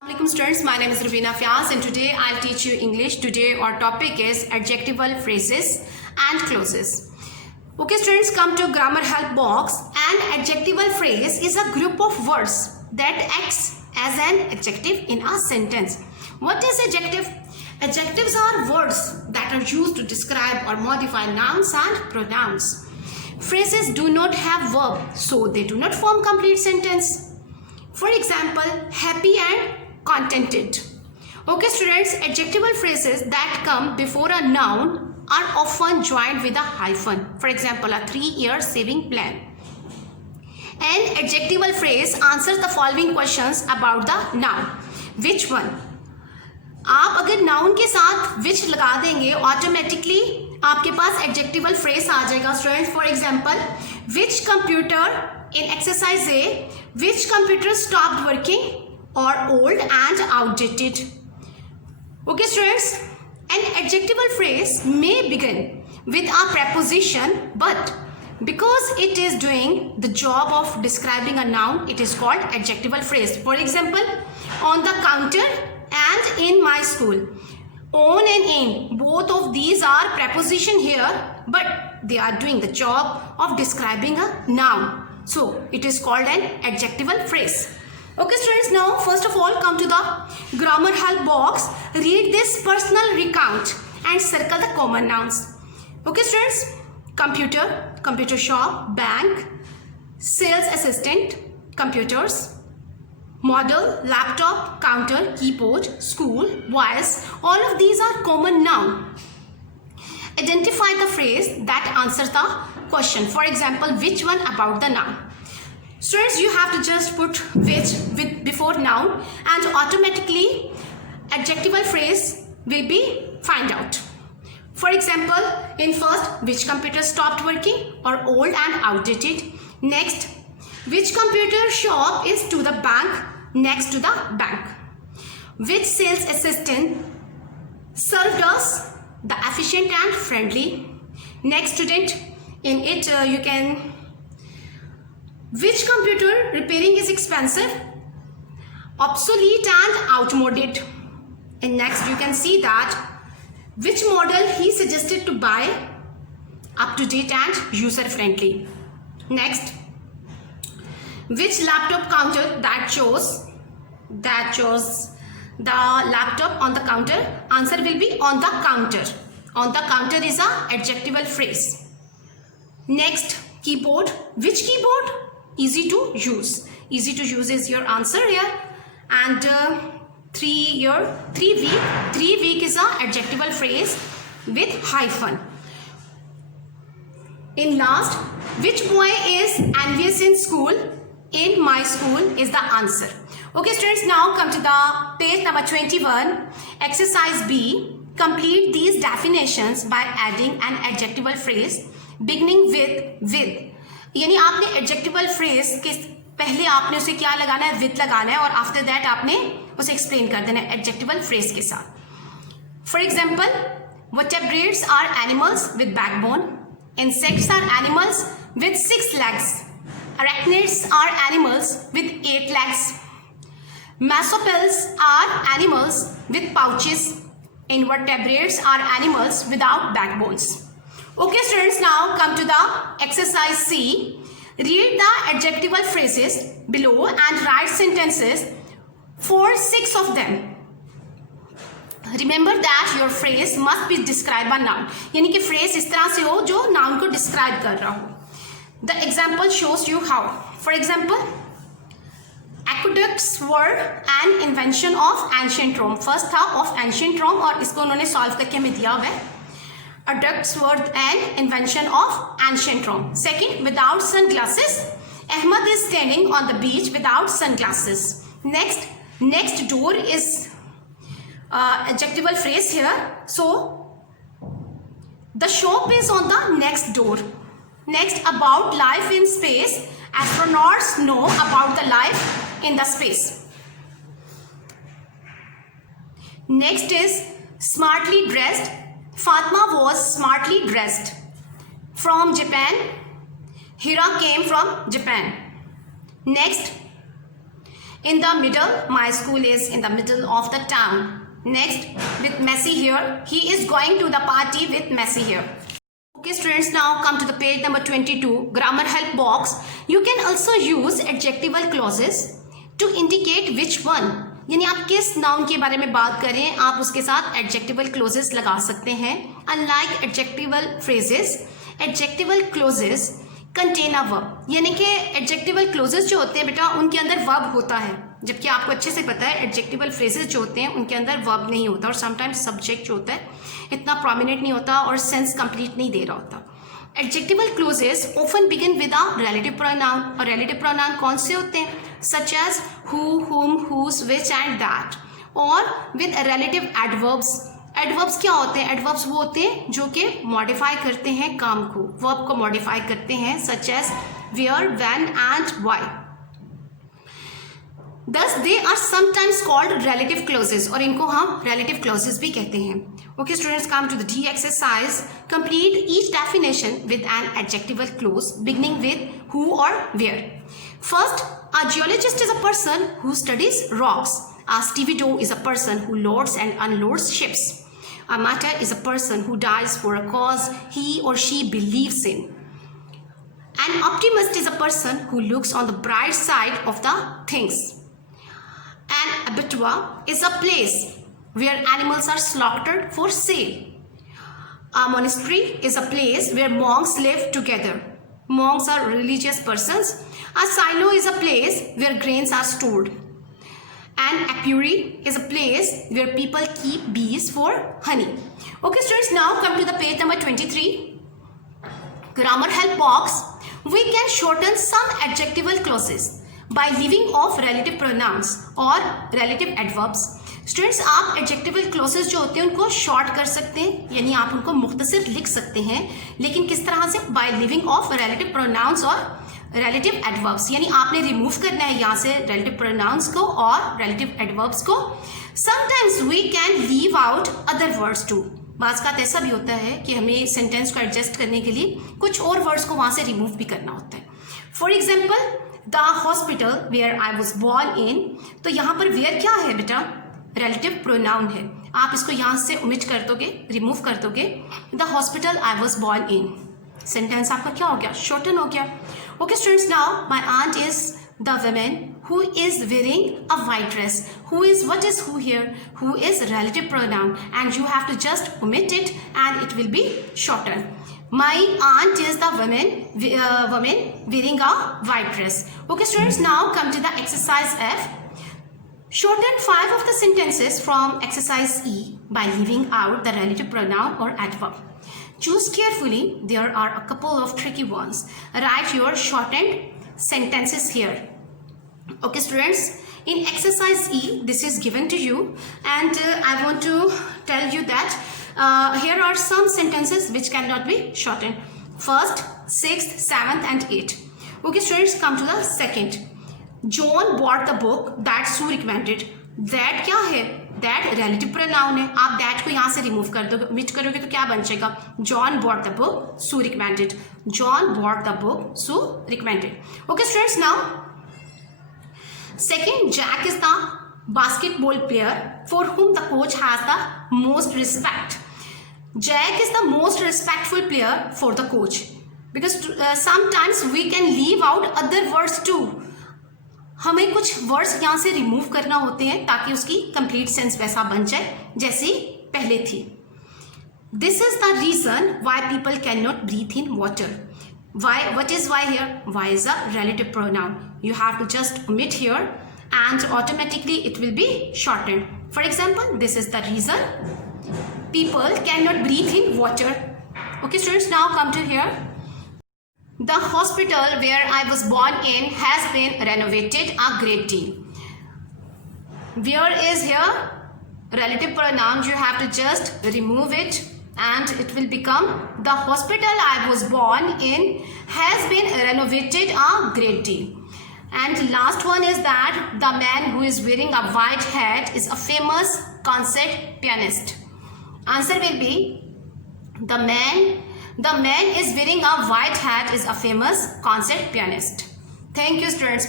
Assalamualaikum students, my name is Ravina Fiaz and today I'll teach you English. Today our topic is adjectival phrases and clauses. Okay students, come to grammar help box. An adjectival phrase is a group of words that acts as an adjective in a sentence. What is adjective? Adjectives are words that are used to describe or modify nouns and pronouns. Phrases do not have verb, so they do not form complete sentence. For example, happy and contented. Okay students, adjectival phrases that come before a noun are often joined with a hyphen. For example, a 3-year saving plan. An adjectival phrase answers the following questions about the noun. Which one? आप अगर noun के साथ which लगा देंगे automatically आपके पास adjectival phrase आ जाएगा students. For example, which computer in exercise A, which computer stopped working or old and outdated. Okay students, an adjectival phrase may begin with a preposition, but because it is doing the job of describing a noun, it is called adjectival phrase. For example, on the counter and in my school. On and in, both of these are preposition here, but they are doing the job of describing a noun. So it is called an adjectival phrase. Okay students, now first of all come to the grammar help box. Read this personal recount and circle the common nouns. Okay students, computer, computer shop, bank, sales assistant, computers, model, laptop, counter, keyboard, school, voice, all of these are common noun. Identify the phrase that answers the question. For example, which one about the noun? Students, you have to just put which with before noun and automatically adjectival phrase will be find out. For example, in first, which computer stopped working or old and outdated. Next, which computer shop is to the bank next to the bank. Which sales assistant served us the efficient and friendly. Next student, in it you can, which computer repairing is expensive, obsolete and outmoded. And next you can see that which model he suggested to buy, up to date and user friendly. Next, which laptop counter that chose the laptop on the counter. Answer will be on the counter. On the counter is a adjectival phrase. Next, keyboard. Which keyboard? Easy to use. Easy to use is your answer here. And 3 week is a adjectival phrase with hyphen. In last, which boy is envious in school? In my school is the answer. Okay students, now come to the page number 21. Exercise B. Complete these definitions by adding an adjectival phrase beginning with. यानी आपने adjectival phrase के पहले आपने उसे क्या लगाना है, with लगाना है, और after that आपने उसे explain कर देना है adjectival phrase के साथ. For example, vertebrates are animals with backbone. Insects are animals with 6 legs. Arachnids are animals with 8 legs. Marsupials are animals with pouches. Invertebrates are animals without backbones. Okay students, now come to the exercise C. Read the adjectival phrases below and write sentences for 6 of them. Remember that your phrase must be described by noun. यानी कि phrase इस तरह से हो जो noun को describe कर रहा हो. The example shows you how. For example, aqueducts were an invention of ancient Rome. First था of ancient Rome और इसको उन्होंने solve करके हमें दिया हुआ है. Aqueducts were an invention of ancient Rome. Second, without sunglasses, Ahmad is standing on the beach without sunglasses. Next door is adjectival phrase here. So the shop is on the next door. Next, about life in space, astronauts know about the life in the space. Next is smartly dressed. Fatma was smartly dressed. From Japan, Hira came from Japan. Next, In the middle, my school is in the middle of the town. Next, with Messi here, he is going to the party with Messi here. Okay students, now come to the page number 22, grammar help box. You can also use adjectival clauses to indicate which one, यानी आप किस noun के बारे में बात कर रहे हैं आप उसके साथ एडजेक्टिवल क्लोजेस लगा सकते हैं. Unlike adjectival phrases, adjectival clauses contain a verb, यानी कि एडजेक्टिवल क्लोजेस जो होते हैं बेटा उनके अंदर वर्ब होता है, जबकि आपको अच्छे से पता है एडजेक्टिवल फ्रेजेस जो होते हैं उनके अंदर वर्ब नहीं होता और समटाइम्स सब्जेक्ट जो होता है इतना प्रोमिनेंट नहीं होता और सेंस कंप्लीट नहीं दे रहा होता. Adjectival clauses often begin with a relative pronoun, और रिलेटिव प्रोनाउन कौन से होते हैं? Such as who, whom, whose, which and that, और विद रिलेटिव एडवर्ब्स. एडवर्ब्स क्या होते हैं? एडवर्ब्स वो होते हैं जो कि मॉडिफाई करते हैं काम को, वर्ब को मॉडिफाई करते हैं, such as where, when and why. Thus they are sometimes called relative clauses, और इनको हम relative clauses भी कहते हैं. Okay students, come to the D exercise. Complete each definition with an adjectival clause beginning with who or where. First, a geologist is a person who studies rocks. A stevedore is a person who loads and unloads ships. A martyr is a person who dies for a cause he or she believes in. An optimist is a person who looks on the bright side of the things. An abattoir is a place where animals are slaughtered for sale. A monastery is a place where monks live together. Monks are religious persons. A silo is a place where grains are stored. An apiary is a place where people keep bees for honey. Okay students, now come to the page number 23. Grammar help box. We can shorten some adjectival clauses by leaving off relative pronouns और relative adverbs. Students, आप adjectival clauses जो होते हैं उनको short कर सकते हैं, यानी आप उनको मुख्तसर लिख सकते हैं, लेकिन किस तरह से? By leaving off relative pronouns और relative adverbs, यानी आपने remove करना है यहाँ से relative pronouns को और relative adverbs को. Sometimes we can leave out other words too. बाज़ का ऐसा भी होता है कि हमें सेंटेंस को एडजस्ट करने के लिए कुछ और वर्ड्स को वहाँ से रिमूव भी करना होता है. For example, the hospital where I was born in, तो यहाँ पर वेयर क्या है बेटा? रिलेटिव प्रोनाउन है. आप इसको यहाँ से ओमिट कर दोगे, रिमूव कर दोगे. The hospital I was born in, sentence आपका क्या हो गया? शॉर्टन हो गया. Okay students, now my aunt is the women who is wearing a white dress. Who is, what is who here? Who is relative pronoun, and you have to just omit it and it will be shortened. My aunt is the woman wearing a white dress. Okay students, now come to the exercise F. Shorten 5 of the sentences from exercise E by leaving out the relative pronoun or adverb. Choose carefully, there are a couple of tricky ones. Write your shortened sentences here. Okay students, in exercise E, this is given to you, and I want to tell you that here are some sentences which cannot be shortened. First, 6th, 7th and 8th. Okay students, come to the second. John bought the book that Sue recommended. That क्या है? That relative pronoun है. आप that को यहाँ से remove कर दोगे, omit करोगे तो क्या बन जाएगा? John bought the book, Sue recommended. John bought the book, Sue recommended. Okay students, now second, Jack is the basketball player for whom the coach has the most respect. Jack is the most respectful player for the coach, because sometimes we can leave out other words too. हमें कुछ words यहाँ से remove करना होते हैं ताकि उसकी complete sense वैसा बन जाए जैसी पहले थी. This is the reason why people cannot breathe in water. Why? What is why here? Why is a relative pronoun. You have to just omit here and automatically it will be shortened. For example, this is the reason people cannot breathe in water. Okay students, now come to here. The hospital where I was born in has been renovated a great deal. Where is here? Relative pronoun, you have to just remove it and it will become the hospital I was born in has been renovated a great deal. And last one is that the man who is wearing a white hat is a famous concert pianist. Answer will be the man is wearing a white hat is a famous concert pianist. Thank you students.